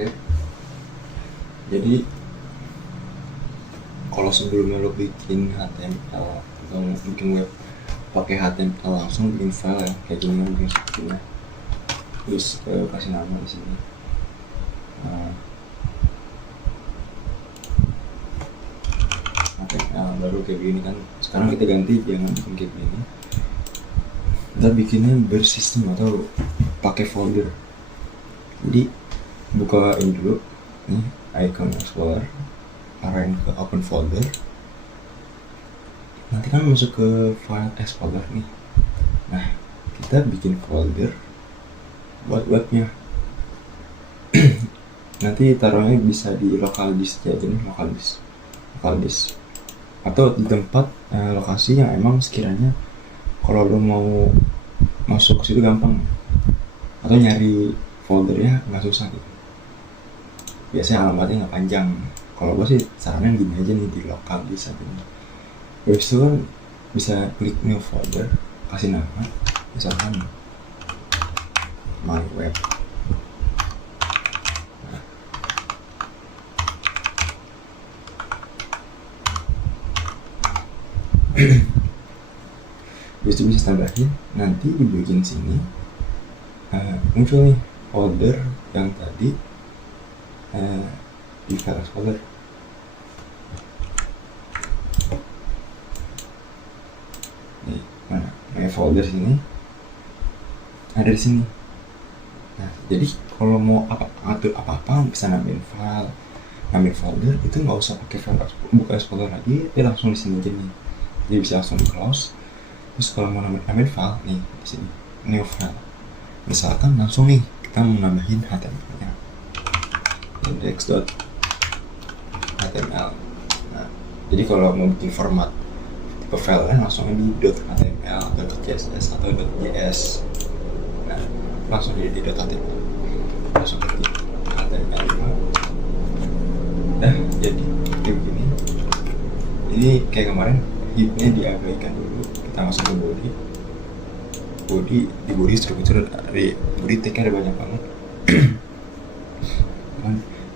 Oke. Jadi kalau sebelumnya lo bikin HTML atau bikin web pakai HTML langsung bikin file ya kayak gini mungkin sepertinya, terus kasih nama di sini. HTML baru kayak gini kan. Sekarang kita ganti, jangan bikin kayak gini, kita bikinnya bersistem atau pakai folder. Jadi buka ini dulu nih, icon explorer, arahin ke open folder, nanti kan masuk ke file explorer nih. Nah, kita bikin folder buat webnya. Nanti taruhnya bisa di local disk aja nih, local disk atau di tempat lokasi yang emang sekiranya kalau lo mau masuk ke situ gampang atau nyari foldernya nggak susah gitu. Biasanya alamatnya nggak panjang. Kalau gue sih sarannya gini aja nih, di local disk aja nih. Habis itu kan bisa klik new folder, kasih nama misalkan my web. Habis itu bisa tambahin, nanti di bagian sini muncul nih folder yang tadi di file folder. Nih, mana? My folder sini ada di sini. Nah, jadi kalau mau atur apa-apa bisa nambahin file, nambahin folder, itu nggak usah pakai file buka explorer lagi, dia langsung di sini aja nih. Jadi bisa langsung di close. Terus kalau mau nambahin file nih di sini new file. Misalkan langsung nih kita mau nambahin HTML-nya, index.html. Nah, jadi kalau mau bikin format tipe file kan langsung di .html atau .css atau .js. Nah, langsung jadi di .html, langsung di HTML. Nah, jadi begini. Ini kayak kemarin headnya diabaikan dulu, kita masuk ke body struktur, di body tag ada banyak banget.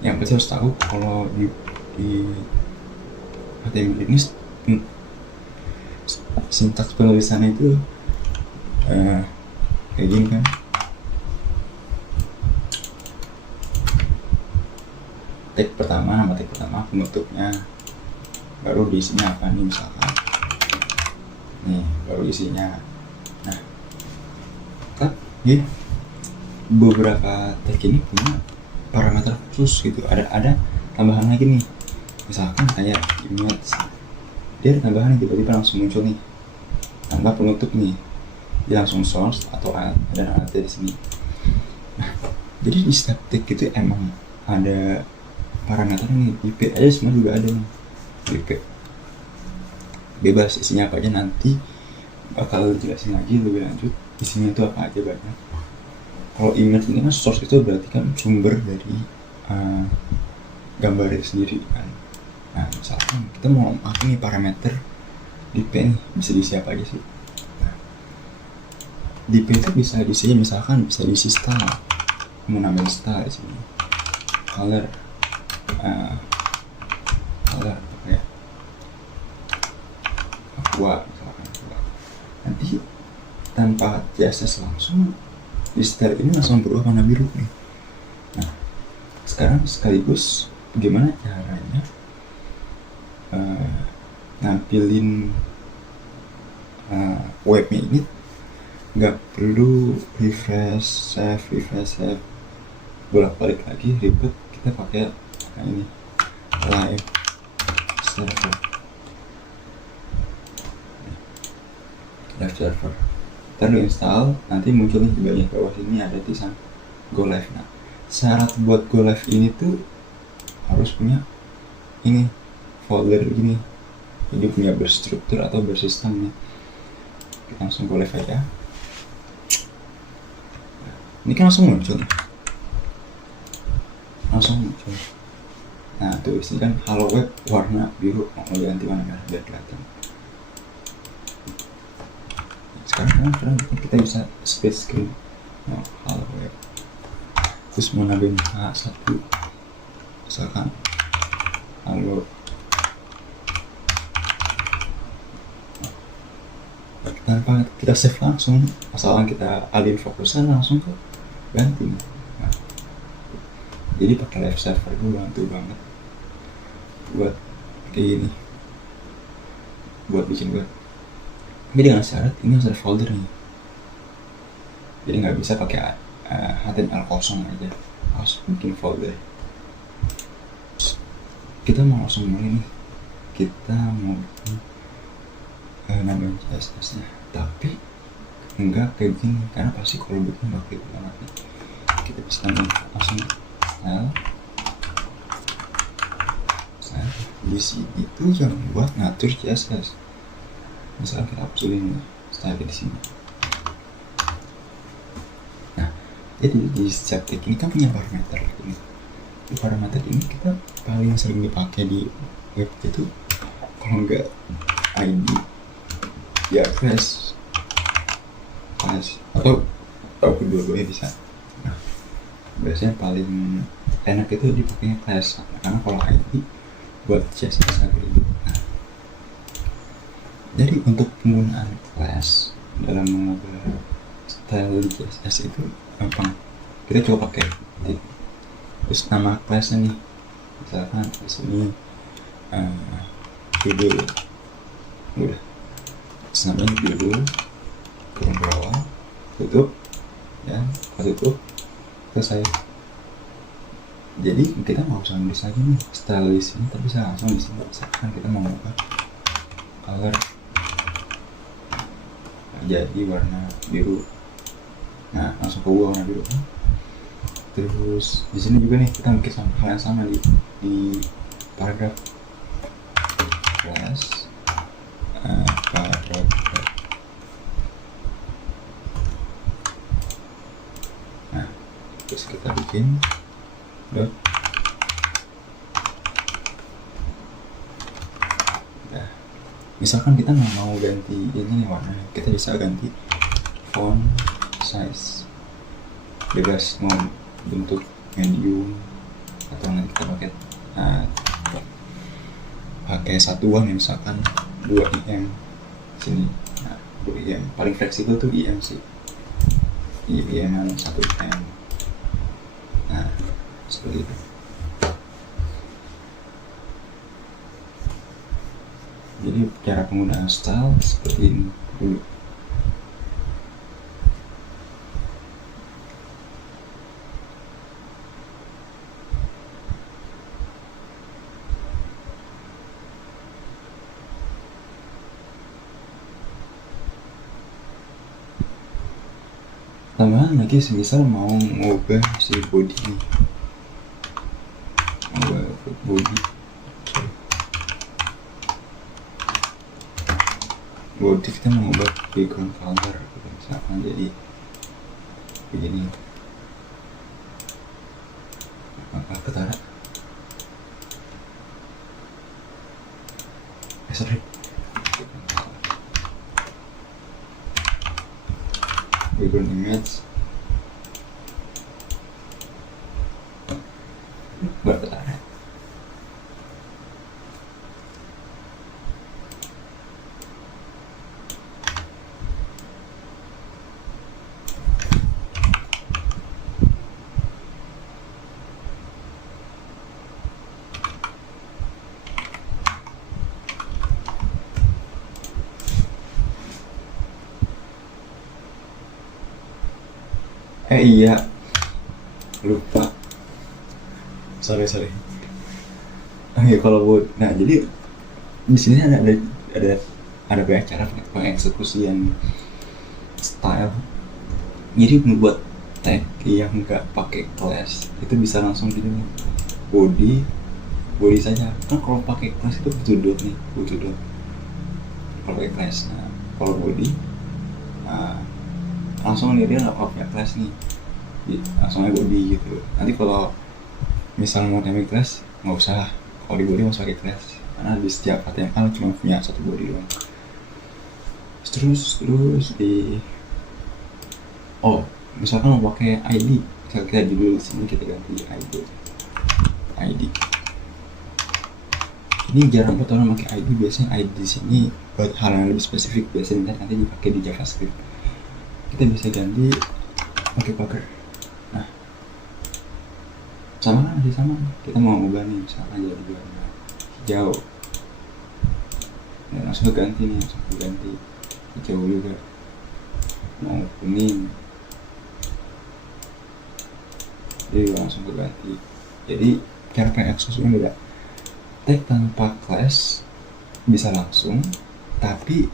Yang kita harus tahu kalau di HTML ini sintaks penulisannya itu kayak gini kan. Tag pertama, nama tag pertama, penutupnya, baru diisinya apa nih, misalkan nih baru isinya. Nah, ya, beberapa tag ini punya parameter khusus gitu, ada tambahan lagi nih, misalkan kayak image, dia ada tambahan nih, tiba-tiba langsung muncul nih tanpa penutup nih, dia langsung source atau ada di sini. Nah, jadi di setiap tag itu emang ada parameter nih, IP aja semua juga ada nih, IP bebas isinya apa aja, nanti bakal jelasin lagi lebih lanjut isinya itu apa aja banyak. Kalau image ini kan source itu berarti kan sumber dari gambar itu sendiri kan. Nah, misalkan kita mau apa nih parameter DP nih, bisa diisi apa aja sih. Nah, DP itu bisa diisi, misalkan bisa diisi style, mau nambahin style di sini, color kayak aqua misalkan. Nanti tanpa CSS langsung di style ini langsung berubah warna biru nih. Nah, sekarang sekaligus bagaimana caranya nampilin webnya ini nggak perlu refresh save bolak-balik lagi ribet. Kita pakai ini live server. Ntar lu install, nanti muncul di bagian bawah sini ada tulisan go live. Nah, syarat buat go live ini tuh harus punya ini folder gini, jadi punya berstruktur atau bersistem nih. Kita langsung go live aja. Nah, ini kan langsung muncul nih. Nah, tuh isi kan halo web warna biru, mau ganti warna merah biar kelihatan. Sekarang kita bisa split screen. Halo web terus mau nambahin H1 misalkan, lalu tanpa kita save langsung, asalkan kita alihin fokusnya langsung ke ganti. Nah, jadi pakai live server itu bantu banget buat kayak gini, buat bikin web. Tapi dengan syarat ini harus ada foldernya, jadi nggak bisa pakai HTML kosong aja, harus bikin folder. Kita mau langsung mulai nih, kita mau bikin nambahin CSS nya, tapi enggak kayak gini, karena pasti kalau bikin pakai banget nih. Kita bisa nambahin langsung style di sini itu yang buat ngatur CSS. Misalnya kita hapus dulu ini style di sini. Nah, jadi di setiap tag ini kan punya parameter ini. Di parameter ini kita paling sering dipakai di web itu kalau enggak ID ya class atau kedua-duanya bisa. Nah, biasanya paling enak itu dipakainya class, karena kalau ID buat CSS agak ribet. Nah, jadi untuk penggunaan class dalam mengubah style di CSS itu gampang. Kita coba pakai terus nama classnya nih, misalkan di sini judul, udah terus namanya judul, kurung bawah, tutup, dan tutup, selesai. Jadi kita nggak usah nulis lagi nih style di sini, tapi bisa langsung di sini. Misalkan kita mau ubah color jadi warna biru, nah langsung ke warna biru. Terus di sini juga nih kita bikin hal yang sama di paragraf class paragraf. Nah, terus kita bikin dot. Nah, misalkan kita nggak mau ganti ini nih warnanya, kita bisa ganti font size, bebas mau bentuk medium atau nanti kita pakai satuan ya, misalkan 2 IM sini. Nah, 2 IM paling fleksibel tuh IM sih, IM 1 IM. Nah, seperti itu. Jadi cara penggunaan style seperti ini dulu. Tambahan lagi semisal mau ngubah si body nih, body kita mau ngubah background color gitu, misalkan jadi begini, maka ketara sorry background image berketara. Iya, lupa, sorry. Ya kalau buat, nah jadi di sini ada banyak cara pengeksekusian style. Jadi membuat tag yang nggak pakai class itu bisa langsung di body saja. Kan kalau pakai class itu butuh dot kalau pakai class. Nah, kalau body langsung dia nggak pakai class nih, langsung aja body gitu. Nanti kalau misal mau nambahin class nggak usah, kalau di body harus pakai class, karena di setiap HTML cuma punya satu body doang. Terus di misalkan mau pakai ID, kita judul di sini kita ganti ID. Ini jarang banget orang pakai ID. Biasanya ID di sini buat hal yang lebih spesifik, biasanya nanti dipakai di JavaScript. Kita bisa ganti pakai packer. Nah, sama kan, masih sama. Kita mau ubah nih, misalkan jadi warna hijau. Nah, langsung ganti hijau juga. Mau kuning, jadi langsung ganti. Jadi cara pakai Exos ini beda. Tag tanpa class bisa langsung, tapi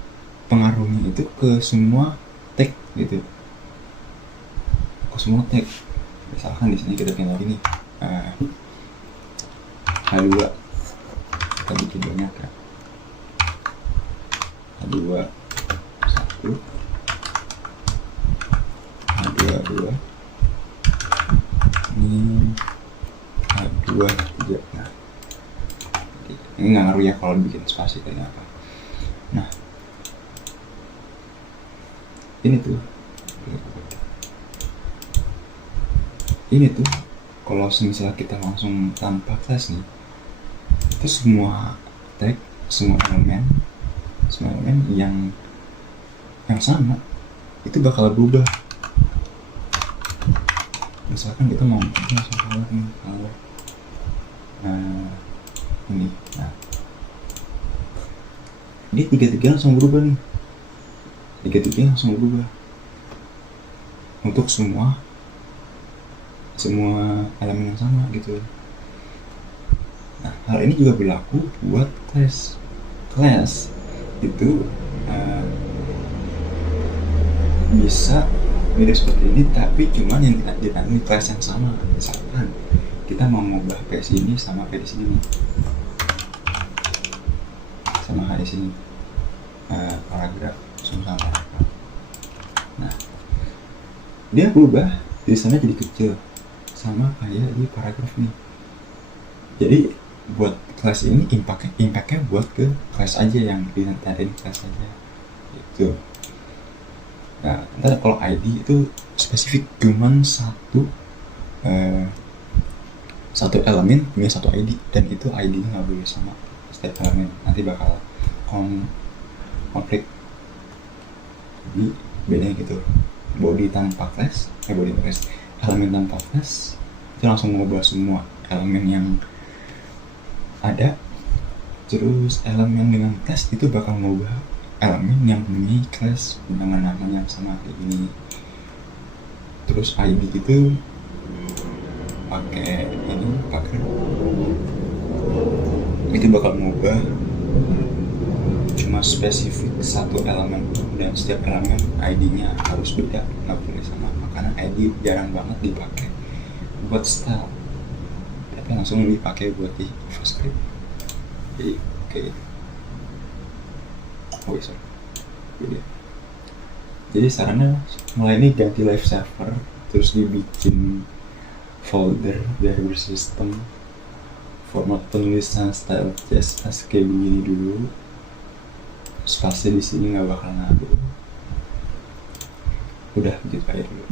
pengaruhnya itu ke semua tag gitu, ke semua tag. Misalkan di sini kita bikin lagi nih H2, kita bikin banyak ya, H2 1, H2 2, ini H2 3. Nah, ini nggak ngaruh ya kalau bikin spasi kayak apa. Nah, ini tuh kalau misalnya kita langsung tanpa class nih, itu semua tag, semua elemen yang sama itu bakal berubah. Misalkan kita mau color nih, ini, nah dia tiga langsung berubah nih, langsung berubah untuk semua elemen yang sama gitu. Nah, hal ini juga berlaku buat class itu bisa mirip seperti ini, tapi cuman yang ditangani class yang sama. Misalkan kita mau mengubah kayak sini sama kayak di sini nih, sama kayak di sini, paragraf sama. Nah, dia berubah di sana jadi kecil sama kayak di paragraf nih. Jadi buat kelas ini impactnya buat ke kelas aja, yang ditandai kelas aja gitu. Nah, ntar kalau ID itu spesifik, cuman satu elemen punya satu ID, dan itu ID-nya nggak boleh sama setiap elemen, nanti bakal konflik. Jadi bedanya gitu. Body tanpa class, elemen tanpa class itu langsung mengubah semua elemen yang ada. Terus elemen dengan class itu bakal mengubah elemen yang punya class dengan nama yang sama kayak gini. Terus ID itu pakai itu bakal mengubah cuma spesifik satu elemen, dan setiap elemen ID-nya harus beda, nggak boleh sama. Makanya ID jarang banget dipakai buat style, tapi langsung dipakai buat di JavaScript. Jadi kayak jadi sarannya mulai ini ganti live server, terus dibikin folder biar bersistem, format penulisan style CSS kayak begini dulu, spasi di sini nggak bakal ngaruh. Udah gitu aja dulu.